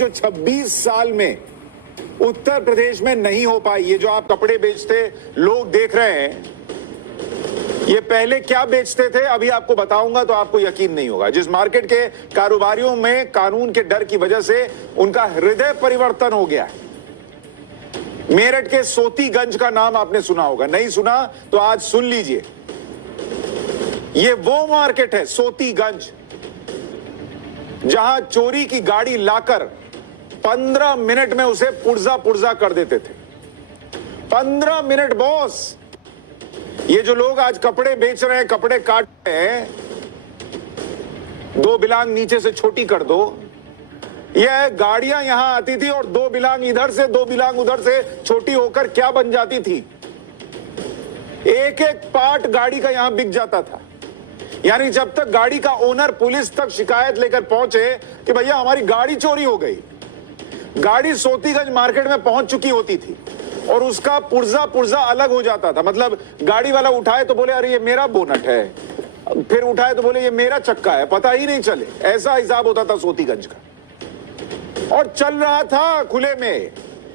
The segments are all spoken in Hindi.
जो 26 साल में उत्तर प्रदेश में नहीं हो पाई। ये जो आप कपड़े बेचते लोग देख रहे हैं, ये पहले क्या बेचते थे अभी आपको बताऊंगा तो आपको यकीन नहीं होगा। जिस मार्केट के कारोबारियों में कानून के डर की वजह से उनका हृदय परिवर्तन हो गया है। मेरठ के सोतीगंज का नाम आपने सुना होगा, नहीं सुना तो आज सुन लीजिए। ये वो मार्केट है सोतीगंज जहां चोरी की गाड़ी लाकर 15 मिनट में उसे पुर्जा पुर्जा कर देते थे। 15 मिनट बॉस। ये जो लोग आज कपड़े बेच रहे हैं, कपड़े काट रहे हैं, 2 बिलांग नीचे से छोटी कर दो, यह गाड़ियां यहां आती थी और 2 बिलांग इधर से 2 बिलांग उधर से छोटी होकर क्या बन जाती थी, एक एक पार्ट गाड़ी का यहां बिक जाता था। यानी जब तक गाड़ी का ओनर पुलिस तक शिकायत लेकर पहुंचे कि भैया हमारी गाड़ी चोरी हो गई, गाड़ी सोतीगंज मार्केट में पहुंच चुकी होती थी और उसका पुर्जा पुर्जा अलग हो जाता था। मतलब गाड़ी वाला उठाए तो बोले अरे ये मेरा बोनट है, फिर उठाए तो बोले ये मेरा चक्का है, पता ही नहीं चले। ऐसा हिसाब होता था सोतीगंज का। और चल रहा था खुले में,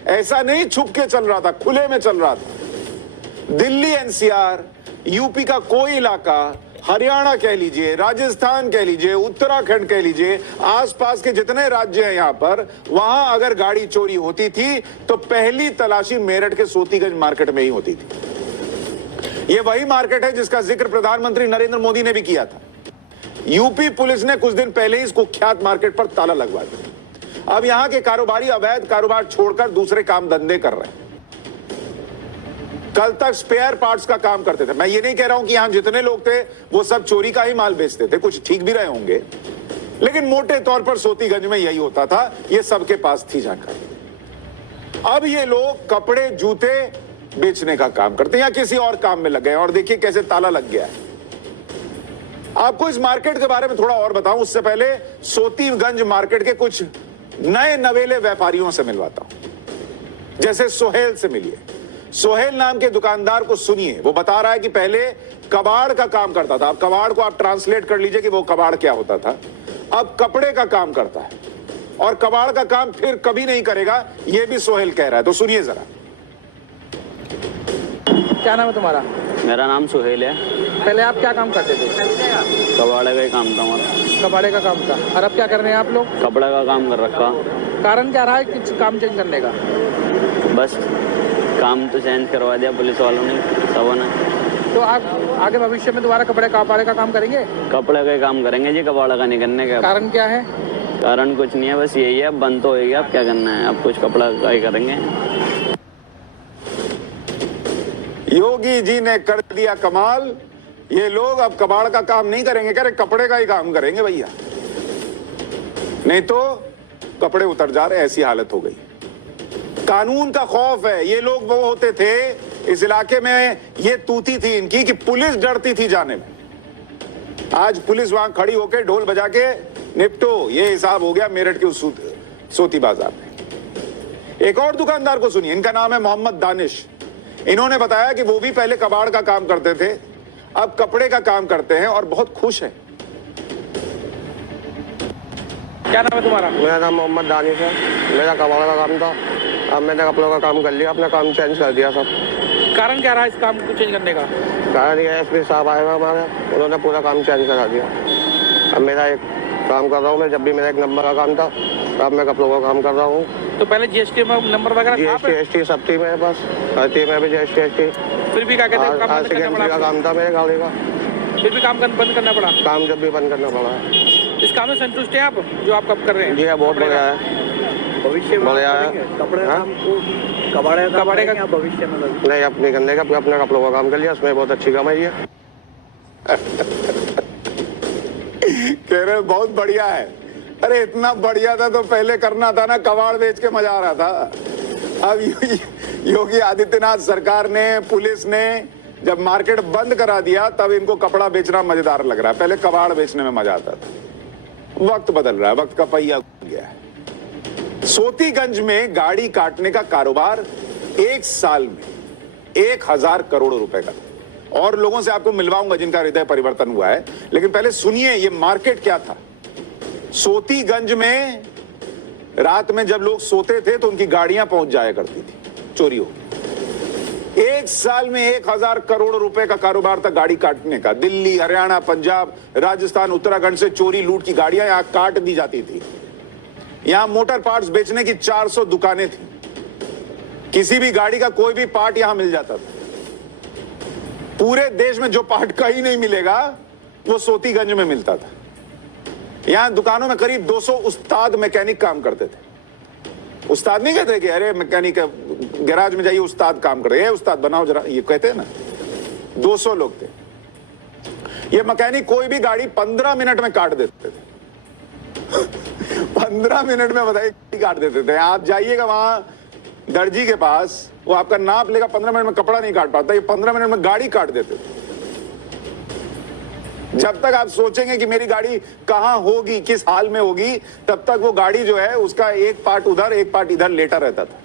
ऐसा नहीं छुप के चल रहा था, खुले में चल रहा था। दिल्ली एनसीआर, यूपी का कोई इलाका, हरियाणा कह लीजिए, राजस्थान कह लीजिए, उत्तराखंड कह लीजिए, आसपास के जितने राज्य हैं यहां पर, वहां अगर गाड़ी चोरी होती थी तो पहली तलाशी मेरठ के सोतीगंज मार्केट में ही होती थी। यह वही मार्केट है जिसका जिक्र प्रधानमंत्री नरेंद्र मोदी ने भी किया था। यूपी पुलिस ने कुछ दिन पहले ही इस कुख्यात मार्केट पर ताला लगवा दिया। अब यहां के कारोबारी अवैध कारोबार छोड़कर दूसरे काम धंधे कर रहे हैं। कल तक स्पेयर पार्ट्स का काम करते थे। मैं ये नहीं कह रहा हूं कि यहां जितने लोग थे वो सब चोरी का ही माल बेचते थे, कुछ ठीक भी रहे होंगे, लेकिन मोटे तौर पर सोतीगंज में यही होता था। ये सबके पास थी जानकारी। अब ये लोग कपड़े जूते बेचने का काम करते हैं या किसी और काम में लग गए और देखिए कैसे ताला लग गया है। आपको इस मार्केट के बारे में थोड़ा और बताऊं उससे पहले सोतीगंज मार्केट के कुछ नए नवेले व्यापारियों से मिलवाता हूं। जैसे सोहेल से मिलिए। सोहेल नाम के दुकानदार को सुनिए, वो बता रहा है कि पहले कबाड़ का काम करता था। अब कबाड़ को आप ट्रांसलेट कर लीजिए कि वो कबाड़ क्या होता था। अब कपड़े का काम करता है और कबाड़ का काम फिर कभी नहीं करेगा, ये भी सोहेल कह रहा है। तो सुनिए जरा। क्या नाम है तुम्हारा? मेरा नाम सुहेल है। पहले आप क्या काम करते थे? कबाड़े का ही काम था हमारा। कबाड़े का काम था। और अब क्या कर रहे हैं आप लोग? कपड़े का काम कर रखा। कारण क्या रहा है कि काम चेंज करने का? बस काम तो चेंज करवा दिया पुलिस वालों ने, सबों ने। तो आप आगे भविष्य में दोबारा कपड़े का काम करेंगे? कपड़े का ही काम करेंगे जी, कबाड़ा का नहीं करने का। कारण क्या है? कारण कुछ नहीं है, बस यही है, अब बंद तो होएगा, अब क्या करना है, अब कुछ कपड़ा का ही करेंगे। योगी जी ने कर दिया कमाल। ये लोग अब कबाड़ का काम नहीं करेंगे, कह रहे कपड़े का ही काम करेंगे भैया, नहीं तो कपड़े उतर जा रहे, ऐसी हालत हो गई। कानून का खौफ है। ये लोग वो होते थे इस इलाके में, ये तूती थी इनकी कि पुलिस डरती थी जाने में। आज पुलिस वहां खड़ी होकर ढोल बजा के निपटो, ये हिसाब हो गया मेरठ के उस सोती बाजार में। एक और दुकानदार को सुनिए, इनका नाम है मोहम्मद दानिश। इन्होंने बताया कि वो भी पहले कबाड़ का काम करते थे, अब कपड़े का काम करते हैं और बहुत खुश हैं। क्या नाम है तुम्हारा? मेरा नाम मोहम्मद दानिश है। मेरा कबाड़ का काम था, अब मैंने कपड़ों का काम कर लिया, अपना काम चेंज कर दिया सब। कारण क्या रहा इस काम को चेंज करने का? कारण ये एसपी साहब आए हुए हमारे, उन्होंने पूरा काम चेंज करा दिया। अब मेरा एक काम कर रहा हूँ मैं, जब भी मेरा एक नंबर का काम था, अब मैं कपड़ों का काम कर रहा हूँ। तो पहले जीएसटी में नंबर वगैरह जीएसटी एसटी सब थी मेरे पास, हर थी में भी जीएसटी एसटी। फिर भी क्या कहते हैं, काम सेकेंडरी का काम था मेरे गाड़ी का, फिर भी काम बंद करना पड़ा? काम जब भी बंद करना पड़ा। इस काम में संतुष्ट हैं आप जो आप कब कर रहे हैं? जी हाँ, बहुत बढ़िया है, भविष्य में बढ़िया है। कपड़े कबाड़े का भविष्य में नहीं, अपने करने का, अपने कपड़ों का काम कर लिया, उसमें बहुत अच्छी कमाई है। कह रहे बहुत बढ़िया है। अरे इतना बढ़िया था तो पहले करना था ना, कबाड़ बेच के मजा आ रहा था। अब योगी आदित्यनाथ सरकार ने, पुलिस ने जब मार्केट बंद करा दिया तब इनको कपड़ा बेचना मजेदार लग रहा है। पहले कबाड़ बेचने में मजा आता था। वक्त बदल रहा है, वक्त का पहिया घूम गया है। सोतीगंज में गाड़ी काटने का कारोबार एक साल में 1000 करोड़ रुपए का। और लोगों से आपको मिलवाऊंगा जिनका हृदय परिवर्तन हुआ है, लेकिन पहले सुनिए ये मार्केट क्या था। सोतीगंज में रात में जब लोग सोते थे तो उनकी गाड़ियां पहुंच जाया करती थी चोरी हो। एक साल में 1000 करोड़ रुपए का कारोबार था गाड़ी काटने का। दिल्ली, हरियाणा, पंजाब, राजस्थान, उत्तराखंड से चोरी लूट की गाड़ियां यहां काट दी जाती थी। यहां मोटर पार्ट्स बेचने की 400 दुकानें थी। किसी भी गाड़ी का कोई भी पार्ट यहां मिल जाता था। पूरे देश में जो पार्ट कहीं नहीं मिलेगा वो सोतीगंज में मिलता था। यहां दुकानों में करीब 200 उस्ताद मैकेनिक काम करते थे। उस्ताद नहीं कहते कि अरे मैकेनिक गैराज में जाइए, उस्ताद काम कर रहे हैं, उस्ताद बनाओ जरा, ये कहते हैं ना। 200 लोग थे। ये मैकेनिक कोई भी गाड़ी 15 मिनट में काट देते थे। 15 मिनट में बताइए काट देते थे। आप जाइएगा वहां दर्जी के पास, वो आपका नाप लेगा, 15 मिनट में कपड़ा नहीं काट पाता, ये 15 मिनट में गाड़ी काट देते थे। जब तक आप सोचेंगे कि मेरी गाड़ी कहां होगी, किस हाल में होगी, तब तक वो गाड़ी जो है उसका एक पार्ट उधर एक पार्ट इधर लेटा रहता था।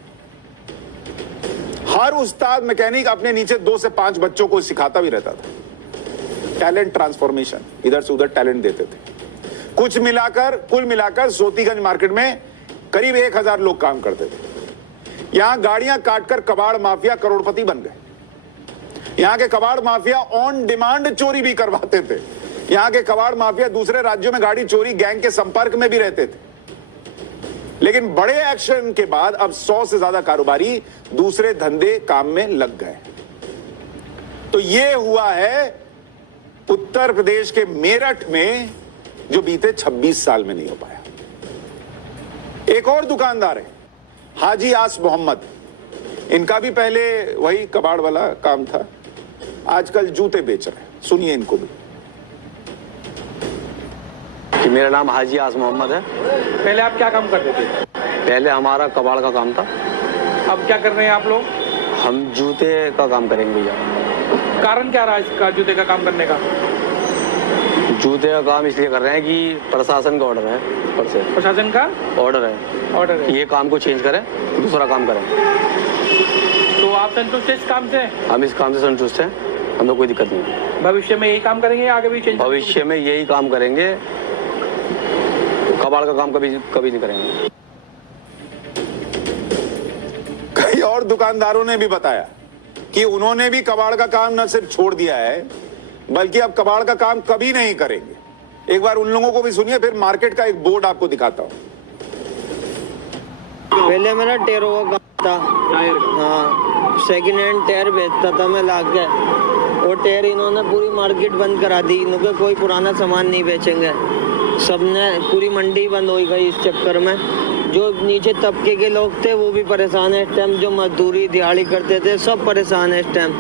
हर उस्ताद मैकेनिक अपने नीचे 2 से 5 बच्चों को सिखाता भी रहता था। टैलेंट ट्रांसफॉर्मेशन, इधर से उधर टैलेंट देते थे। कुल मिलाकर सोतीगंज मार्केट में करीब 1000 लोग काम करते थे। यहां गाड़ियां काटकर कबाड़ माफिया करोड़पति बन गए। यहां के कबाड़ माफिया ऑन डिमांड चोरी भी करवाते थे। यहां के कबाड़ माफिया दूसरे राज्यों में गाड़ी चोरी गैंग के संपर्क में भी रहते थे। लेकिन बड़े एक्शन के बाद अब 100 से ज्यादा कारोबारी दूसरे धंधे काम में लग गए। तो यह हुआ है उत्तर प्रदेश के मेरठ में, जो बीते 26 साल में नहीं हो पाया। एक और दुकानदार है हाजी आस मोहम्मद। इनका भी पहले वही कबाड़ वाला काम था, आजकल जूते बेच रहे हैं। सुनिए इनको भी। मेरा नाम हाजी आस मोहम्मद है। पहले आप क्या काम करते थे? पहले हमारा कबाड़ का काम था। अब क्या कर रहे हैं आप लोग? हम जूते का काम करेंगे भैया। कारण क्या रहा इसका, जूते का काम करने का? जूते का काम इसलिए कर रहे हैं कि प्रशासन का ऑर्डर है, ऊपर से प्रशासन का ऑर्डर है है। ये काम को चेंज करें, दूसरा काम करें। तो आप संतुष्ट हैं इस काम से? हम इस काम से संतुष्ट हैं, हमें कोई दिक्कत नहीं है। भविष्य में यही काम करेंगे या आगे भी चेंज? भविष्य में यही काम करेंगे, कबाड़ का काम कभी नहीं करेंगे। कई और दुकानदारों ने भी बताया कि उन्होंने भी कबाड़ का काम न सिर्फ छोड़ दिया है, बल्कि अब कबाड़ का काम कभी नहीं करेंगे। एक बार उन लोगों को भी सुनिए, फिर मार्केट का एक बोर्ड आपको दिखाता हूं। पहले मेरा टायरों का काम था। हाँ, सेकंड हैंड टायर बेचता था मैं ला के। वो टायर इन्होंने पूरी मार्केट बंद करा दी। इन्होंने कोई पुराना सामान नहीं बेचेंगे। सबने पूरी मंडी बंद हो गई इस चक्कर में। जो नीचे तबके के लोग थे वो भी परेशान है इस टाइम। जो मजदूरी दिहाड़ी करते थे सब परेशान है इस टाइम।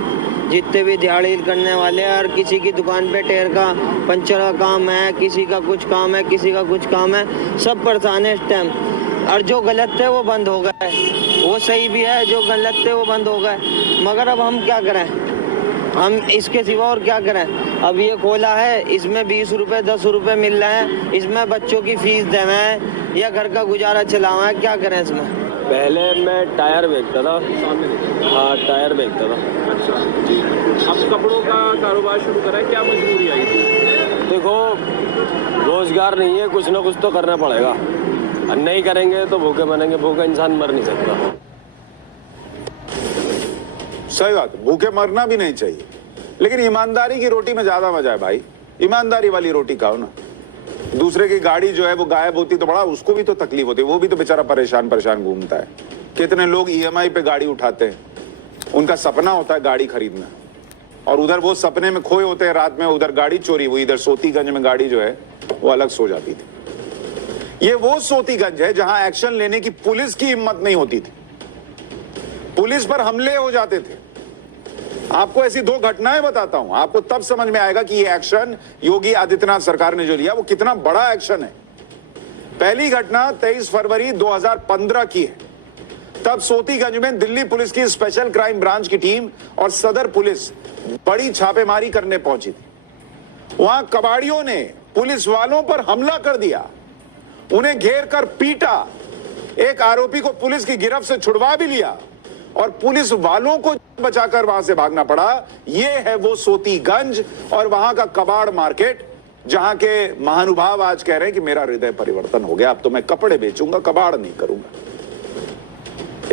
जितने भी दिहाड़ी करने वाले हैं, और किसी की दुकान पे टायर का पंचर का काम है, किसी का कुछ काम है, किसी का कुछ काम है, सब परेशान है इस टाइम। और जो गलत थे वो बंद हो गए, वो सही भी है, जो गलत थे वो बंद हो गए। मगर अब हम क्या करें, हम इसके सिवा और क्या करें। अब ये खोला है, इसमें 20 रुपये 10 रुपये मिल रहे हैं, इसमें बच्चों की फीस देना है या घर का गुजारा चलाना है, क्या करें इसमें। पहले मैं टायर बेचता था। हाँ, टायर बेचता था। अच्छा, अब कपड़ों का कारोबार शुरू करा है, क्या मजबूरी आई थी? देखो, रोजगार नहीं है, कुछ ना कुछ तो करना पड़ेगा। नहीं करेंगे तो भूखे मरेंगे। भूखा इंसान मर नहीं सकता। सही बात, भूखे मरना भी नहीं चाहिए, लेकिन ईमानदारी की रोटी में ज्यादा मजा है भाई। ईमानदारी वाली रोटी खाओ ना। दूसरे की गाड़ी जो है वो गायब होती तो बड़ा उसको भी तो तकलीफ होती है, वो भी तो बेचारा परेशान घूमता है। कितने लोग ईएमआई पे गाड़ी उठाते हैं, उनका सपना होता है गाड़ी खरीदना, और उधर वो सपने में खोए होते हैं रात में, उधर गाड़ी चोरी हुई, इधर सोतीगंज में गाड़ी जो है वो अलग सो जाती थी। ये वो सोतीगंज है जहां एक्शन लेने की पुलिस की हिम्मत नहीं होती थी, पुलिस पर हमले हो जाते थे। आपको ऐसी 2 घटनाएं बताता हूं, आपको तब समझ में आएगा कि ये एक्शन योगी आदित्यनाथ सरकार ने जो लिया वो कितना बड़ा एक्शन है। पहली घटना 23 फरवरी 2015 की है। तब सोतीगंज में दिल्ली पुलिस की स्पेशल क्राइम ब्रांच की टीम और सदर पुलिस बड़ी छापेमारी करने पहुंची थी। वहां कबाड़ियों ने पुलिस वालों पर हमला कर दिया, उन्हें घेर कर पीटा, एक आरोपी को पुलिस की गिरफ्त से छुड़वा भी लिया, और पुलिस वालों को बचाकर वहां से भागना पड़ा। यह है वो सोतीगंज, और वहां का कबाड़ मार्केट जहां के महानुभाव आज कह रहे हैं कि मेरा हृदय परिवर्तन हो गया, अब तो मैं कपड़े बेचूंगा, कबाड़ नहीं करूंगा।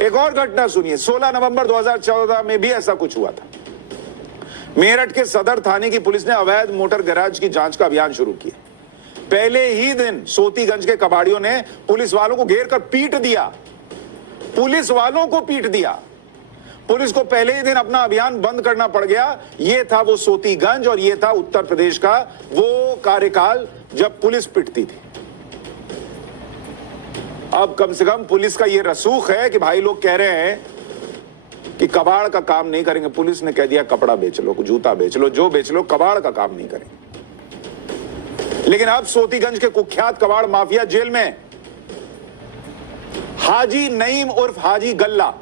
एक और घटना सुनिए, 16 नवंबर 2014 में भी ऐसा कुछ हुआ था। मेरठ के सदर थाने की पुलिस ने अवैध मोटर गैराज की जांच का अभियान शुरू किया। पहले ही दिन सोतीगंज के कबाड़ियों ने पुलिस वालों को घेर कर पीट दिया, पुलिस वालों को पीट दिया। पुलिस को पहले ही दिन अपना अभियान बंद करना पड़ गया। यह था वो सोतीगंज और यह था उत्तर प्रदेश का वो कार्यकाल जब पुलिस पिटती थी। अब कम से कम पुलिस का यह रसूख है कि भाई लोग कह रहे हैं कि कबाड़ का काम नहीं करेंगे। पुलिस ने कह दिया कपड़ा बेच लो, जूता बेच लो, जो बेच लो, कबाड़ का काम नहीं करेंगे। लेकिन अब सोतीगंज के कुख्यात कबाड़ माफिया जेल में। हाजी नईम उर्फ हाजी गल्ला,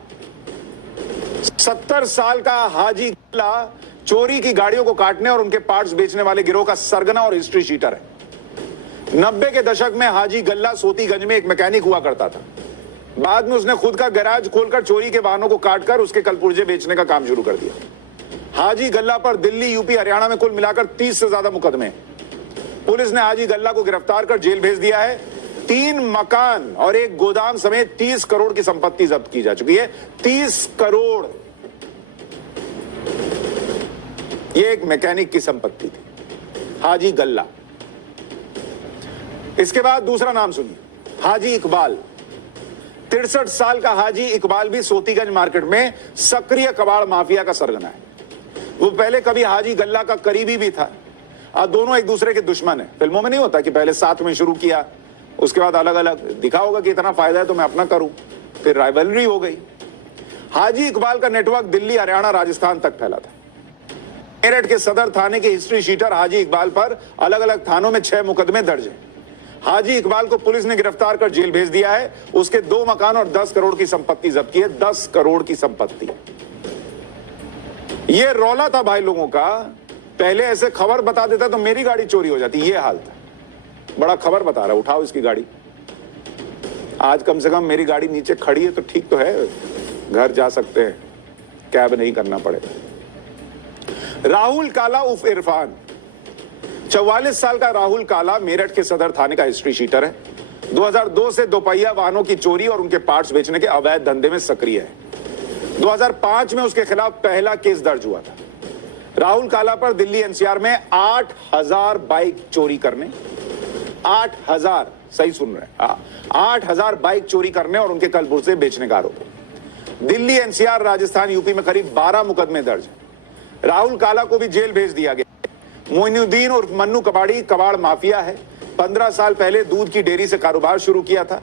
70 साल का हाजी गल्ला चोरी की गाड़ियों को काटने और उनके पार्ट्स बेचने वाले गिरोह का सरगना और हिस्ट्री शीटर है। 90 के दशक में हाजी गल्ला सोतीगंज में एक मैकेनिक हुआ करता था। बाद में उसने खुद का गैराज खोलकर चोरी के वाहनों को काटकर उसके कलपुर्जे बेचने का काम शुरू कर दिया। हाजी गल्ला पर दिल्ली, यूपी, हरियाणा में कुल मिलाकर 30 से ज्यादा मुकदमे। पुलिस ने हाजी गल्ला को गिरफ्तार कर जेल भेज दिया है। 3 मकान और एक गोदाम समेत 30 करोड़ की संपत्ति जब्त की जा चुकी है। 30 करोड़ ये एक मैकेनिक की संपत्ति थी, हाजी गल्ला। इसके बाद दूसरा नाम सुनिए, हाजी इकबाल। 63 साल का हाजी इकबाल भी सोतीगंज मार्केट में सक्रिय कबाड़ माफिया का सरगना है। वो पहले कभी हाजी गल्ला का करीबी भी था। अब दोनों एक दूसरे के दुश्मन है। फिल्मों में नहीं होता कि पहले साथ में शुरू किया, उसके बाद अलग अलग दिखा होगा कि इतना फायदा है तो मैं अपना करूं, फिर राइवलरी हो गई। हाजी इकबाल का नेटवर्क दिल्ली, हरियाणा, राजस्थान तक फैला था। मेरठ के सदर थाने के हिस्ट्री शीटर हाजी इकबाल पर अलग अलग थानों में 6 मुकदमे दर्ज हैं। हाजी इकबाल को पुलिस ने गिरफ्तार कर जेल भेज दिया है। उसके 2 मकान और 10 करोड़ की संपत्ति जब्त की है। 10 करोड़ की संपत्ति। यह रौला था भाई लोगों का। पहले ऐसे खबर बता देता तो मेरी गाड़ी चोरी हो जाती, ये हाल था। बड़ा खबर बता रहा, उठाओ इसकी गाड़ी। आज कम से कम मेरी गाड़ी नीचे खड़ी है तो ठीक तो है, घर जा सकते हैं, कैब नहीं करना पड़ेगा। राहुल काला उर्फ इरफान, 44 साल का राहुल काला मेरठ के सदर थाने का हिस्ट्री शीटर है। 2002 से दोपहिया वाहनों की चोरी और उनके पार्ट्स बेचने के अवैध धंधे में सक्रिय है। 2005 में उसके खिलाफ पहला केस दर्ज हुआ था। राहुल काला पर दिल्ली एनसीआर में 8000 बाइक चोरी करने, 8000, सही सुन रहे हैं, 8000 बाइक चोरी करने और उनके कलपुर्जे बेचने का आरोप है। दिल्ली, एनसीआर, राजस्थान, यूपी में करीब 12 मुकदमे दर्ज हैं। राहुल काला को भी जेल भेज दिया गया। मोइनुद्दीन और मन्नू कबाड़ी कबाड़ माफिया है। 15 साल पहले दूध की डेयरी से कारोबार शुरू किया था।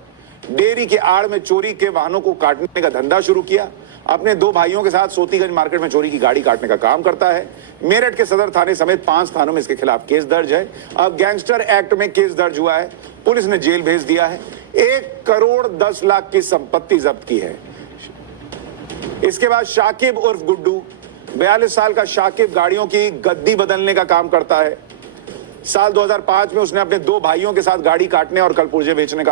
डेयरी के आड़ में चोरी के वाहनों को काटने का धंधा शुरू किया। अपने 2 भाइयों के साथ सोतीगंज मार्केट में चोरी की गाड़ी काटने का काम करता है। मेरठ के सदर थाने समेत 5 थानों में इसके खिलाफ केस दर्ज है। अब गैंगस्टर एक्ट में केस दर्ज हुआ है। पुलिस ने जेल भेज दिया है। 1 करोड़ 10 लाख की संपत्ति जब्त की है। इसके बाद शाकिब उर्फ गुड्डू, 42 साल का शाकिब गाड़ियों की गद्दी बदलने का काम करता है। साल 2005 में उसने अपने 2 भाइयों के साथ गाड़ी काटने और कलपुर्जे बेचने का